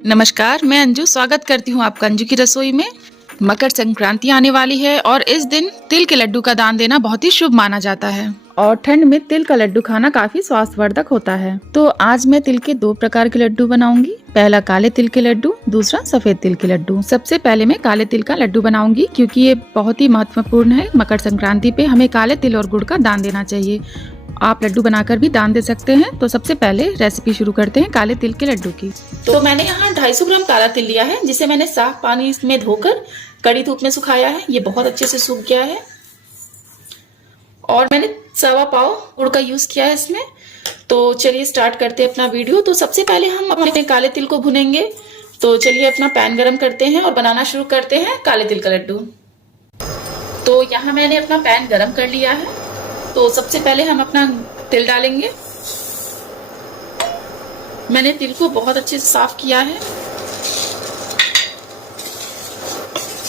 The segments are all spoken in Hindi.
नमस्कार, मैं अंजू स्वागत करती हूँ आपका अंजू की रसोई में। मकर संक्रांति आने वाली है और इस दिन तिल के लड्डू का दान देना बहुत ही शुभ माना जाता है और ठंड में तिल का लड्डू खाना काफी स्वास्थ्यवर्धक होता है। तो आज मैं तिल के 2 प्रकार के लड्डू बनाऊंगी। पहला काले तिल के लड्डू, दूसरा सफेद तिल के लड्डू। सबसे पहले मैं काले तिल का लड्डू बनाऊंगी क्योंकि ये बहुत ही महत्वपूर्ण है। मकर संक्रांति पे हमें काले तिल और गुड़ का दान देना चाहिए। आप लड्डू बनाकर भी दान दे सकते हैं। तो सबसे पहले रेसिपी शुरू करते हैं काले तिल के लड्डू की। तो मैंने यहाँ 250 ग्राम काला तिल लिया है, जिसे मैंने साफ पानी में धोकर कड़ी धूप में सुखाया है। ये बहुत अच्छे से सूख गया है। और मैंने 1.25 पाव गुड़ का यूज किया है इसमें। तो चलिए स्टार्ट करते हैं अपना वीडियो। तो सबसे पहले हम अपने काले तिल को भुनेंगे। तो चलिए अपना पैन गरम करते हैं और बनाना शुरू करते हैं काले तिल का लड्डू। तो यहाँ मैंने अपना पैन गरम कर लिया है। तो सबसे पहले हम अपना तिल डालेंगे। मैंने तिल को बहुत अच्छे से साफ किया है।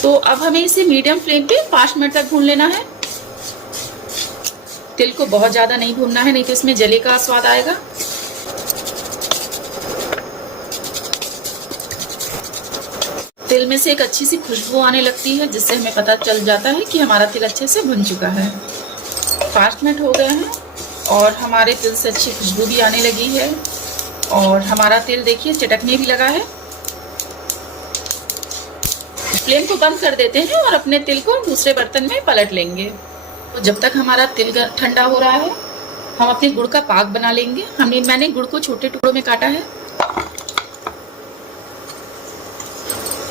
तो अब हमें इसे मीडियम फ्लेम पे 5 मिनट तक भून लेना है। तिल को बहुत ज्यादा नहीं भूनना है, नहीं तो इसमें जले का स्वाद आएगा। तिल में से एक अच्छी सी खुशबू आने लगती है, जिससे हमें पता चल जाता है कि हमारा तिल अच्छे से भुन चुका है। 5 मिनट हो गए हैं और हमारे तिल से अच्छी खुशबू भी आने लगी है और हमारा तिल देखिए चटकने भी लगा है। फ्लेम को बंद कर देते हैं और अपने तिल को दूसरे बर्तन में पलट लेंगे। तो जब तक हमारा तिल ठंडा हो रहा है, हम अपने गुड़ का पाक बना लेंगे। मैंने गुड़ को छोटे टुकड़ों में काटा है।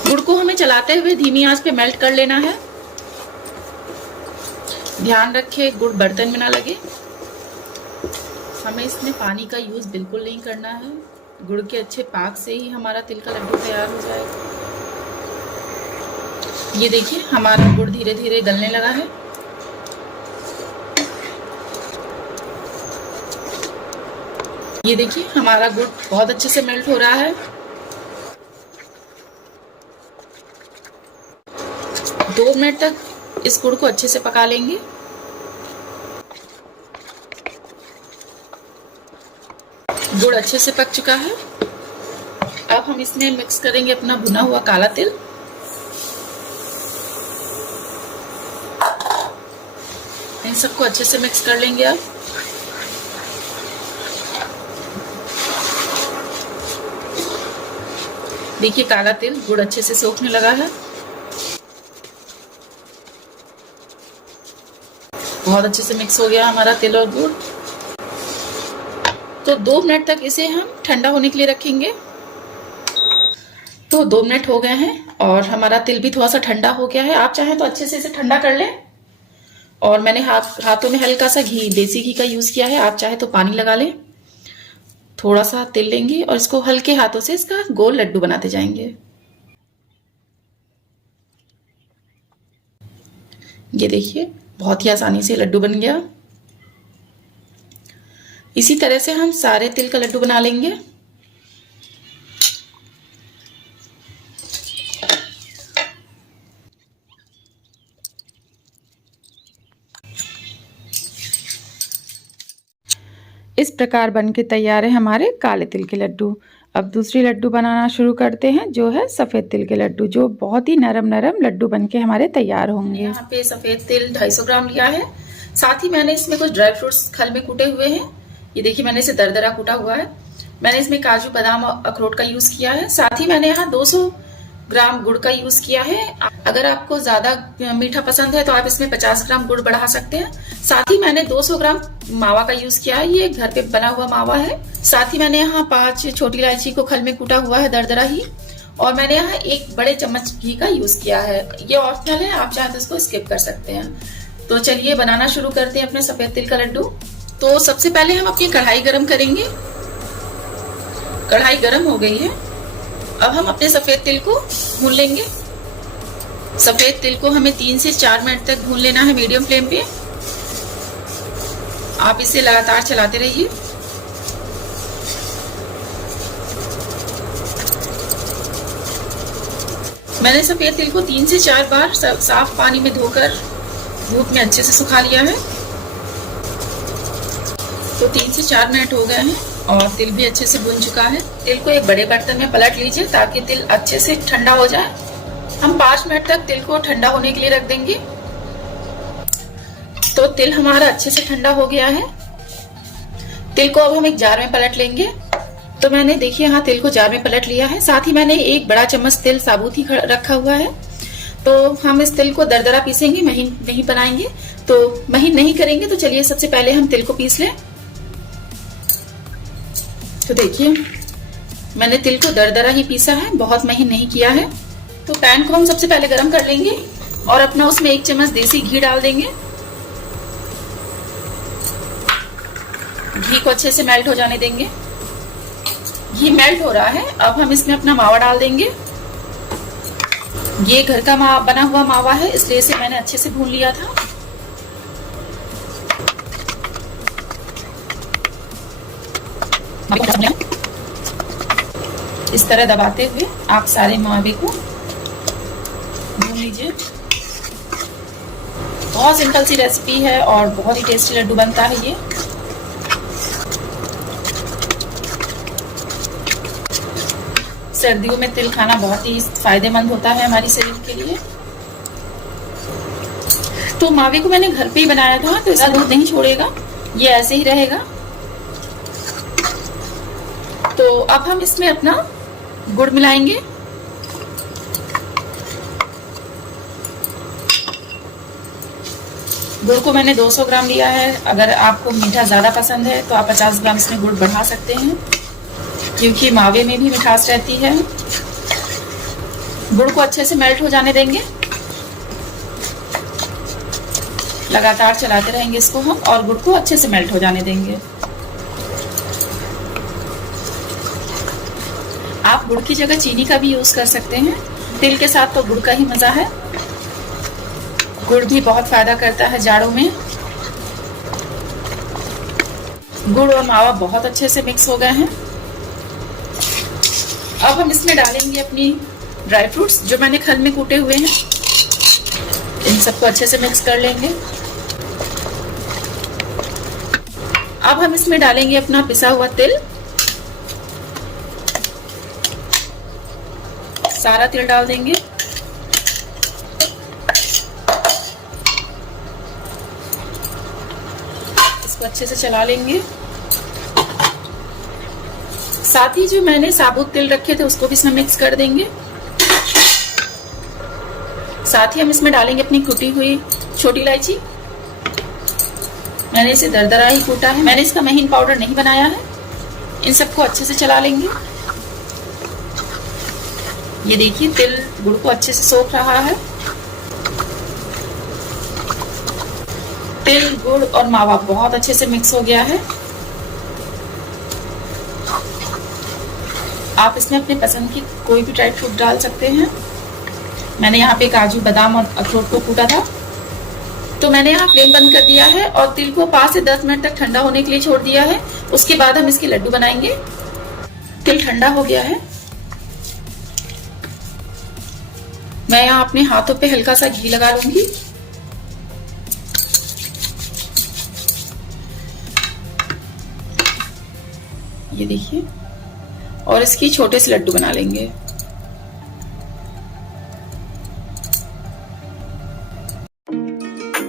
गुड़ को हमें चलाते हुए धीमी आंच पे मेल्ट कर लेना है। ध्यान रखें गुड़ बर्तन में ना लगे। हमें इसमें पानी का यूज बिल्कुल नहीं करना है। गुड़ के अच्छे पाक से ही हमारा तिल का लड्डू तैयार हो जाएगा। ये देखिए हमारा गुड़ धीरे धीरे गलने लगा है। ये देखिए हमारा गुड़ बहुत अच्छे से मेल्ट हो रहा है। 2 मिनट तक इस गुड़ को अच्छे से पका लेंगे। गुड़ अच्छे से पक चुका है। अब हम इसमें मिक्स करेंगे अपना भुना हुआ काला तिल। इन सबको अच्छे से मिक्स कर लेंगे। अब देखिए काला तिल गुड़ अच्छे से सोखने लगा है। बहुत अच्छे से मिक्स हो गया हमारा तिल और गुड़। तो 2 मिनट तक इसे हम ठंडा होने के लिए रखेंगे। तो 2 मिनट हो गए हैं और हमारा तिल भी थोड़ा सा ठंडा हो गया है। आप चाहें तो अच्छे से इसे ठंडा कर लें। और मैंने हाथों में हल्का सा घी, देसी घी का यूज किया है। आप चाहे तो पानी लगा लें। थोड़ा सा तिल लेंगे और इसको हल्के हाथों से इसका गोल लड्डू बनाते जाएंगे। ये देखिए बहुत ही आसानी से लड्डू बन गया। इसी तरह से हम सारे तिल का लड्डू बना लेंगे। इस प्रकार बनके तैयार है हमारे काले तिल के लड्डू। अब दूसरी लड्डू बनाना शुरू करते हैं, जो है सफेद तिल के लड्डू, जो बहुत ही नरम नरम लड्डू बनके हमारे तैयार होंगे। यहाँ पे सफेद तिल 250 ग्राम लिया है। साथ ही मैंने इसमें कुछ ड्राई फ्रूट्स खल में कूटे हुए हैं। ये देखिए मैंने इसे दरदरा कूटा हुआ है। मैंने इसमें काजू, बादाम और अखरोट का यूज किया है। साथ ही मैंने यहाँ 200 ग्राम गुड़ का यूज किया है। अगर आपको ज्यादा मीठा पसंद है तो आप इसमें 50 ग्राम गुड़ बढ़ा सकते हैं। साथ ही मैंने 200 ग्राम मावा का यूज किया है। ये घर पे बना हुआ मावा है। साथ ही मैंने यहाँ 5 छोटी इलायची को खल में कूटा हुआ है, दरदरा ही। और मैंने यहाँ 1 बड़े चम्मच घी का यूज किया है। ये ऑप्शनल है, आप चाहे तो इसको स्किप कर सकते हैं। तो चलिए बनाना शुरू करते हैं अपने सफेद तिल का लड्डू। तो सबसे पहले हम अपनी कढ़ाई गरम करेंगे। कढ़ाई गरम हो गई है। अब हम अपने सफेद तिल को भून लेंगे। सफेद तिल को हमें 3 से 4 मिनट तक भून लेना है मीडियम फ्लेम पे। आप इसे लगातार चलाते रहिए। मैंने सफेद तिल को 3 से 4 बार साफ पानी में धोकर धूप में अच्छे से सुखा लिया है। तो 3 से 4 मिनट हो गए हैं और तिल भी अच्छे से भुन चुका है। तिल को एक बड़े बर्तन में पलट लीजिए ताकि तिल अच्छे से ठंडा हो जाए। हम 5 मिनट तक तिल को ठंडा होने के लिए रख देंगे। तो तिल हमारा अच्छे से ठंडा हो गया है। तिल को अब हम एक जार में पलट लेंगे। तो मैंने देखिए यहाँ तिल को जार में पलट लिया है। साथ ही मैंने 1 बड़ा चम्मच तिल साबुत ही रखा हुआ है। तो हम इस तिल को दरदरा पीसेंगे, महीन नहीं बनाएंगे। तो महीन नहीं करेंगे तो चलिए सबसे पहले हम तिल को पीस लें। तो देखिए मैंने तिल को दरदरा ही पीसा है, बहुत महीन नहीं किया है। तो पैन को हम सबसे पहले गरम कर लेंगे और अपना उसमें 1 चम्मच देसी घी डाल देंगे। घी को अच्छे से मेल्ट हो जाने देंगे। घी मेल्ट हो रहा है। अब हम इसमें अपना मावा डाल देंगे। ये घर का बना हुआ मावा है, इसलिए इसे मैंने अच्छे से भून लिया था। इस तरह दबाते हुए आप सारे मावे को भून लीजिए। बहुत सिंपल सी रेसिपी है और बहुत ही टेस्टी लड्डू बनता है ये। सर्दियों में तिल खाना बहुत ही फायदेमंद होता है हमारी शरीर के लिए। तो मावे को मैंने घर पे ही बनाया था, तो इसका दूध नहीं छोड़ेगा, ये ऐसे ही रहेगा। तो अब हम इसमें अपना गुड़ मिलाएंगे। गुड़ को मैंने 200 ग्राम लिया है। अगर आपको मीठा ज्यादा पसंद है तो आप 50 ग्राम इसमें गुड़ बढ़ा सकते हैं, क्योंकि मावे में भी मिठास रहती है। गुड़ को अच्छे से मेल्ट हो जाने देंगे। लगातार चलाते रहेंगे इसको हम, और गुड़ को अच्छे से मेल्ट हो जाने देंगे। आप गुड़ की जगह चीनी का भी यूज कर सकते हैं। तिल के साथ तो गुड़ का ही मजा है। गुड़ भी बहुत फायदा करता है जाड़ों में। गुड़ और मावा बहुत अच्छे से मिक्स हो गए हैं। अब हम इसमें डालेंगे अपनी ड्राई फ्रूट्स जो मैंने खल में कूटे हुए हैं। इन सबको अच्छे से मिक्स कर लेंगे। अब हम इसमें डालेंगे अपना पिसा हुआ तिल। सारा तिल डाल देंगे। इसको अच्छे से चला लेंगे। साथ ही जो मैंने साबुत तिल रखे थे उसको भी इसमें मिक्स कर देंगे। साथ ही हम इसमें डालेंगे अपनी कुटी हुई छोटी इलायची। मैंने इसे दरदरा ही कूटा है, मैंने इसका महीन पाउडर नहीं बनाया है। इन सबको अच्छे से चला लेंगे। ये देखिए तिल गुड़ को अच्छे से सोख रहा है। तिल, गुड़ और मावा बहुत अच्छे से मिक्स हो गया है। आप इसमें अपने पसंद की कोई भी ड्राई फ्रूट डाल सकते हैं। मैंने यहाँ पे काजू, बादाम और अखरोट को कूटा था। तो मैंने यहाँ फ्लेम बंद कर दिया है और तिल को 5 से 10 मिनट तक ठंडा होने के लिए छोड़ दिया है। उसके बाद हम इसके लड्डू बनाएंगे। तिल ठंडा हो गया है। मैं यहाँ अपने हाथों पे हल्का सा घी लगा लूंगी। ये देखिए, और इसकी छोटे से लड्डू बना लेंगे।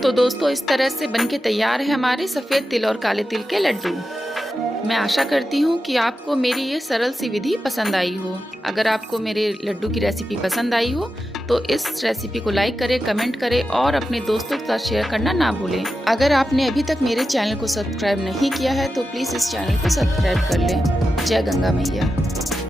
तो दोस्तों इस तरह से बनके तैयार है हमारे सफेद तिल और काले तिल के लड्डू। मैं आशा करती हूँ कि आपको मेरी ये सरल सी विधि पसंद आई हो। अगर आपको मेरे लड्डू की रेसिपी पसंद आई हो तो इस रेसिपी को लाइक करें, कमेंट करें और अपने दोस्तों के साथ शेयर करना ना भूलें। अगर आपने अभी तक मेरे चैनल को सब्सक्राइब नहीं किया है तो प्लीज़ इस चैनल को सब्सक्राइब कर लें। जय गंगा मैया।